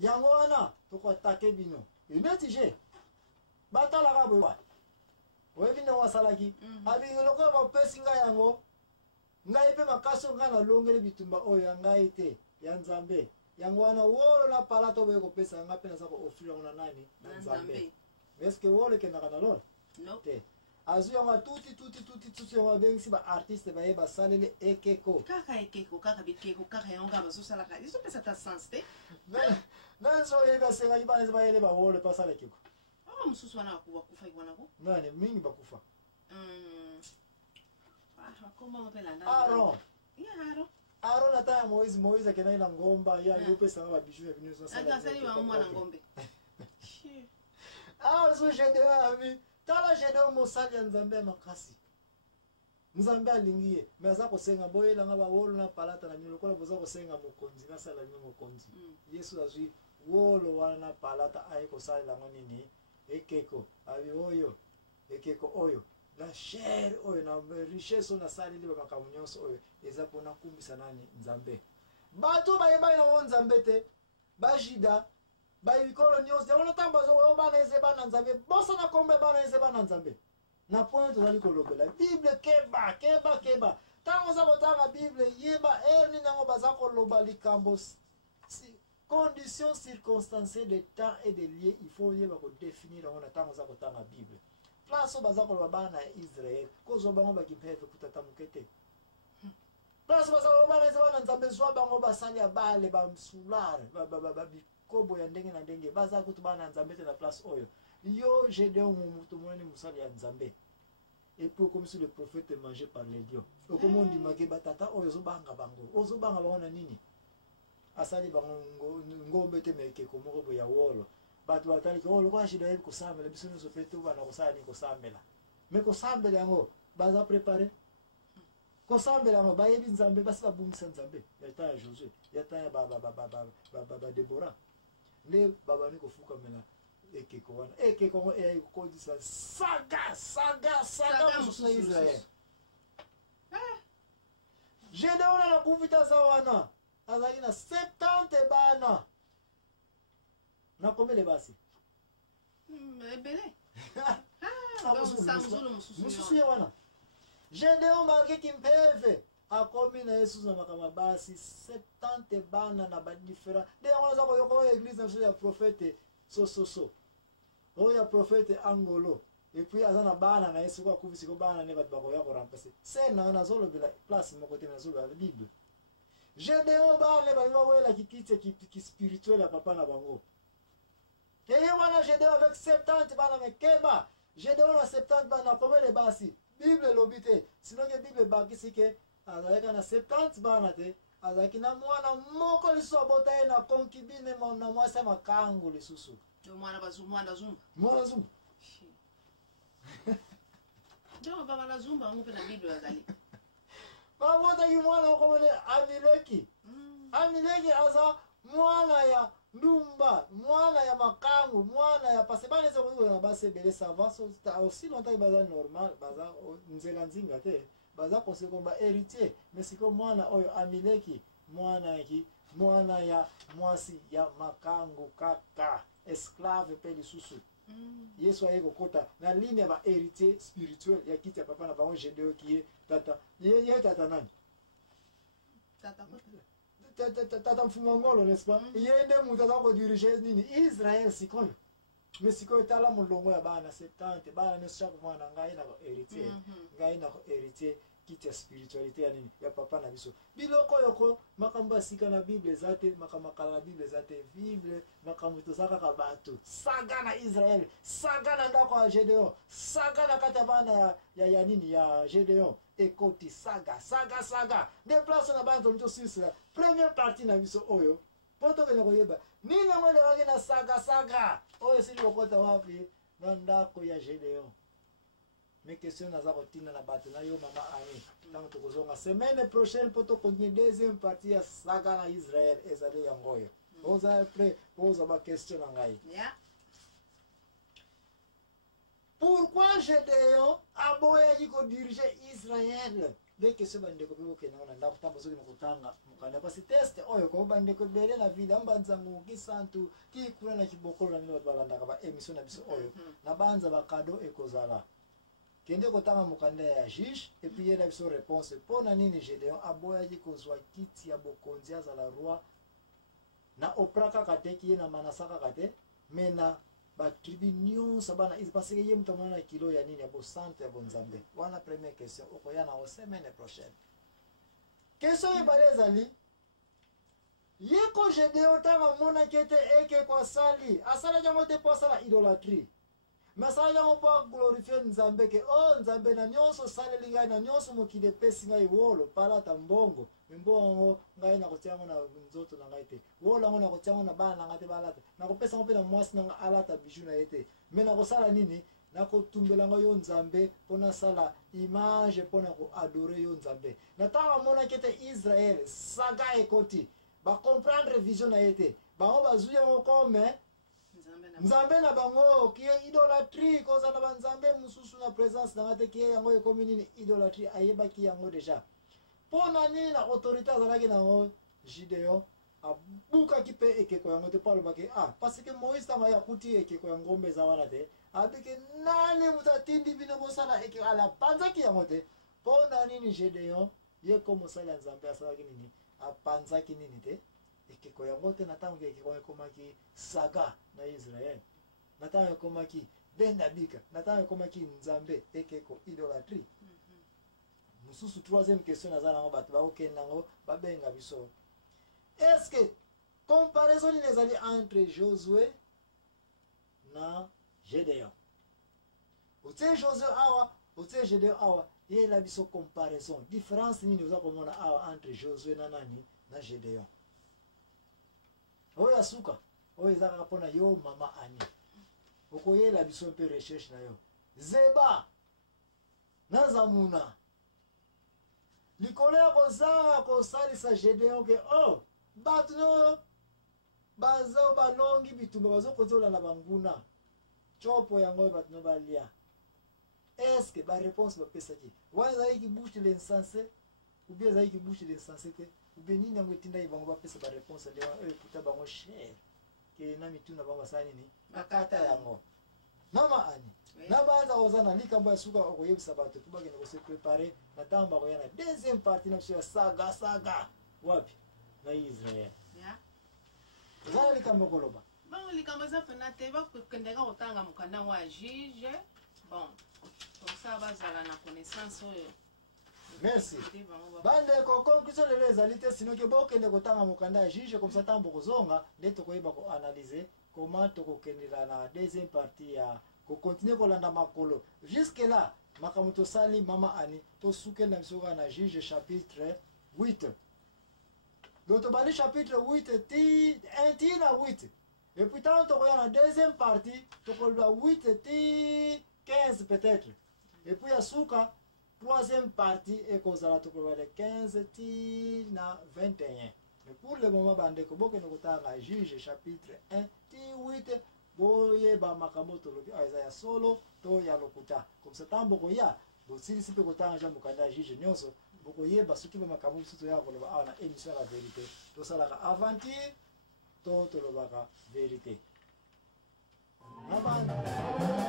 yango wana tokoatake bino inetije batalaka boye oyebi ndenge wasalaki abingi lokola bapesi ngai yango ngai mpe makasi oyo ngai nalongeli bitumba oyo ya ngai te ya nzambe yango wana wolo na pala to boye kopesa ngai mpe naza koofrire yango na nani na nzambe eske wolo ekendaka na lona te azwi yango tuti yango abengisi baartiste baye basaleli ekeko kaka ekeko kaka bikeko kaka yango kaka bazosalaka ezopesa ta sens te nanso oyebi asengaki bana eza bayele bawolo mpe asala ekeko mosusu wana bakufaki wanako nani mingi bakufa Aaron Aaron ata ya Moïse akendaki na ngomba ye ayopesanga babiju ya bino asali bamwana ngombe so Gédéon ami tala Gédéon mosali ya nzambe ya makasi nzambe alingi ye me aza kosenga boyelanga bawolo na palata na bino lokola boza kosenga mokonzi nasala bino mokonzi yesu azwi wolo wana na palata aye kosalela ngo nini ekeko abi oyo ekeko oyo la chair oyo na richesse na salili bamakambo nyonso oyo eza mpona kumbisa nani nzambe bato bayebani nango nzambe te bajida bayikolo nyonso yango ntango bazokoyo bana eze bana nzambe bosana kombe bana eze bana nzambe na point tozali kolobela bible keba ntango oza kotanga bible yeba nini yango baza koloba likambo conditions circonstanciées de temps et de lieu il faut yeba kodéfinir yango na ntango oza kotanga bible place oyo baza koloba bana ya israel kozwa bango bakimpeve kutata moke te place baza koloba bana eza bana nzambe zwa bango basali ya bale bamsulare bikobo ya ndenge na ndenge baza kutu bana ya nzambe te na place oyo yo Gédéon moto monene mosali ya nzambe epuis okomisi le prophète mangé par les lions okomondimaki batata oyo ozobanga bango na nini asali bango ngombe te mekeko moko boye ya wolo bato bataliki lokola shida yebi kosambela biso nyonso mpe tobana kosala nini kosambela me kosambela yango baza prépare kosambela yango bayebi nzambe basi babungisa nzambe ya ta ya Josué ya ta ya badebora nde babani kofukamela ekeko wana ekeko yango eyai kokodisa saga mosusu na Israel Gédéon na kuvita za wana azalaki na 70 bana na komele basi ebele mosusu ye wana Gédéon bakeki mpeve akomi na yesu na makambo basi 70 bana na badifferent nde yango naza koyoka oyo église na biso ya prophète sososo oyo ya prophète angolo epuis aza na bana na yesu ko akufisi ko bana ne bato bakoya koremplace se nanga nazolobela place moko te nazolobela bible Gédéon bana balingi bawela kikiti spirituel ya papa na bango eye wana Gédéon avec 70 bana mekeba Gédéon na 70 bana komele basi bible elobi te sinoke bible ebakisi ke azalaki na 70 bana te azalaki na mwana moko lisusu abota ye na konkibine na mwasi ya makangu lisusu mwana zumba ntango baba zumba yango mpe na bible azali babotaki mwana okomone amileki aza mwana ya ndumba mwana ya makangu mwana ya pase bana eza koikola na basi ebele sava aussi longtemps baza normal baza nzela nzinga te baza conseil komba héritier mais siko mwana oyo amileki mwana ya mwasi ya makangu kaka esclave mpe lisusu yesu aye kokota na ligne ya bahéritier spirituel ya kiti ya papa na bango Gédéon ki ye tata ye tata nani tata mfuma ngolo n'est-ce pas ye nde moto aza kodirige nini Israel sikoyo mais sikoyo tala molongo ya bana 70 bana nyonso chaque mwana ngai na kohéritier ngai na kohéritier kiti ya spiritualité ya nini ya papa na biso biloko yoko makambo ya sika na bible eza te makambo makala na bible eza te bible makambo toza kaka bato saga na Israel saga na ndako ya Gédéon saga na kati ya bana ya nini ya Gédéon ekoti saga nde place na bana tolito sisila première partie na biso oyo mpo tokende koyeba nini yango elekaki na saga oyo esili kokota wapi na ndako ya Gédéon. Mes questions naza kotina na bato na yo mama Ami ntango tokozonga semaine prochaine pour continuer deuxième partie ya saga na Israël ezali yango oyo oza prêt poza ba question na ngai pourquoi Gédéon aboyaki kodiriger Israël ndeke so bandeko pe bokena na ndako tamba soki nakotanga mokanda pasi teste oyo ko bandeko ebele na ville ambanzango kisantu kikuna na kibokolo na mino bato balandaka ba émission na biso oyo na banza bakado ekozala kende kotanga mokanda ya juge epuis ye na biso réponse mpona nini Gédéon aboyaki kozwa kiti ya bokonzi azala roi na Opra kaka te ki ye na Manasa kaka te me na batribu nyonso bana parce que ye moto amona na kilo ya nini ya bosante ya bonzambe wana première question okoya na semaine prochaine question ebale ezali ye ko Gédéon ntango amonaki ete ekeko asali asalaki yango te mpo asala idolâtrie me asalaki yango mpo aglorifie nzambe ke o nzambe na nyonso osaleli ngai na nyonso mokili epesi ngai wolo palata mbongo mbo yango ngai nakotia yango na nzoto na ngai te wolo yango nakotia yango na bana na ngai te balata nakopesa yango mpe na mwasi na ngai alata biju na ye te me nakosala nini nakotumbela yango yo nzambe mpo nasala image mpo na koadore yo nzambe na ntango amonaki ete Israel saga ekoti bacomprendre vision na ye te bango bazwi yango kome nzambe na bango kie idolâtrie koza na banzambe mosusu na présence na nga te kie yango ekomi nini idolâtrie ayebaki yango deja mpo na nini na autorité azalaki nango Gédéon abukaki mpe ekeko yango te mpo alobaki parce que Moïse ntango ayakuti ekeko ya ngombe eza wana te abiki nani moto atindi bino bosala ekeko alapanzaki yango te mpo na nini Gédéon ye ko mosali ya nzambe asalaki nini apanzaki nini te ekeko yango te na ntango ekeko ekomaki saga na Israel na ntango ekomaki bendabika na ntango ekomaki nzambe ekeko idolâtrie mosusu troisième question naza nango bato bakokenda nango babenga biso est-ce que comparaison nini ezali entre Josué na Gédéon otie Josué awa otie Gédéon awa yela biso comparaison différence nini oza komona awa entre Josué na nani na Gédéon oyo asuka oyo eza kaka mpona yo mama Ani okoyela biso mpe recherche na yo Zeba na Zamuna likolo ya kozanga kosalisa Gédéon ke bato no baza balongi bitumba bazokozolanda banguna chopo yango oyo bato no balia est-ce que baréponse bapesaki wana ezalaki bouche de l'insensé ou bien ezalaki bouche de l'insensé te ou bien nini yango etindaki bango bapesa baréponse nde wana oyo ekuta bango cher ke na mituna bango basala nini bakata yango mama Ani na banza koza na likambo ya suka okoyebisa bato mpo bakende kose prépare na ntango bakoya na deuxième partie na biso ya saga wapi na Israel eza na likambo koloba bon likambo eza pena te bakendeka kotanga mokanda ngo ya juge bon comme ça bazala na connaissance oyo merci bandeko conclusion lelo ezali te sino ke bokende kotanga mokanda ya juge comme ça ntango bokozonga nde tokoyeba koanalyse comment tokokendela na deuxième partie ya kokontinue kolanda makolo jusque là makambo tosali mama Ani tosuke na biso kaka na juge chapitre 8 donc tobandi chapitre 8 ti 1 ti na 8 et puis ntango tokoya na deuxième partie tokoloba 8 ti 15 peut-être et puis ya suka troisième partie ekozala tokoloba de 15 ti na 21 mais pour le moment bandeko bokende kotanga juge chapitre 1 ti 8 boyeba makambo tolobi eza ya solo to ya lokuta comme ça ntango bokoya bosilisi mpe kotanga ja mokanda ya juge nyonso bokoyeba soki mpe makambo mosusu ya koloba awa na émission ya la vérité tosalaka aventure to tolobaka vérité na bana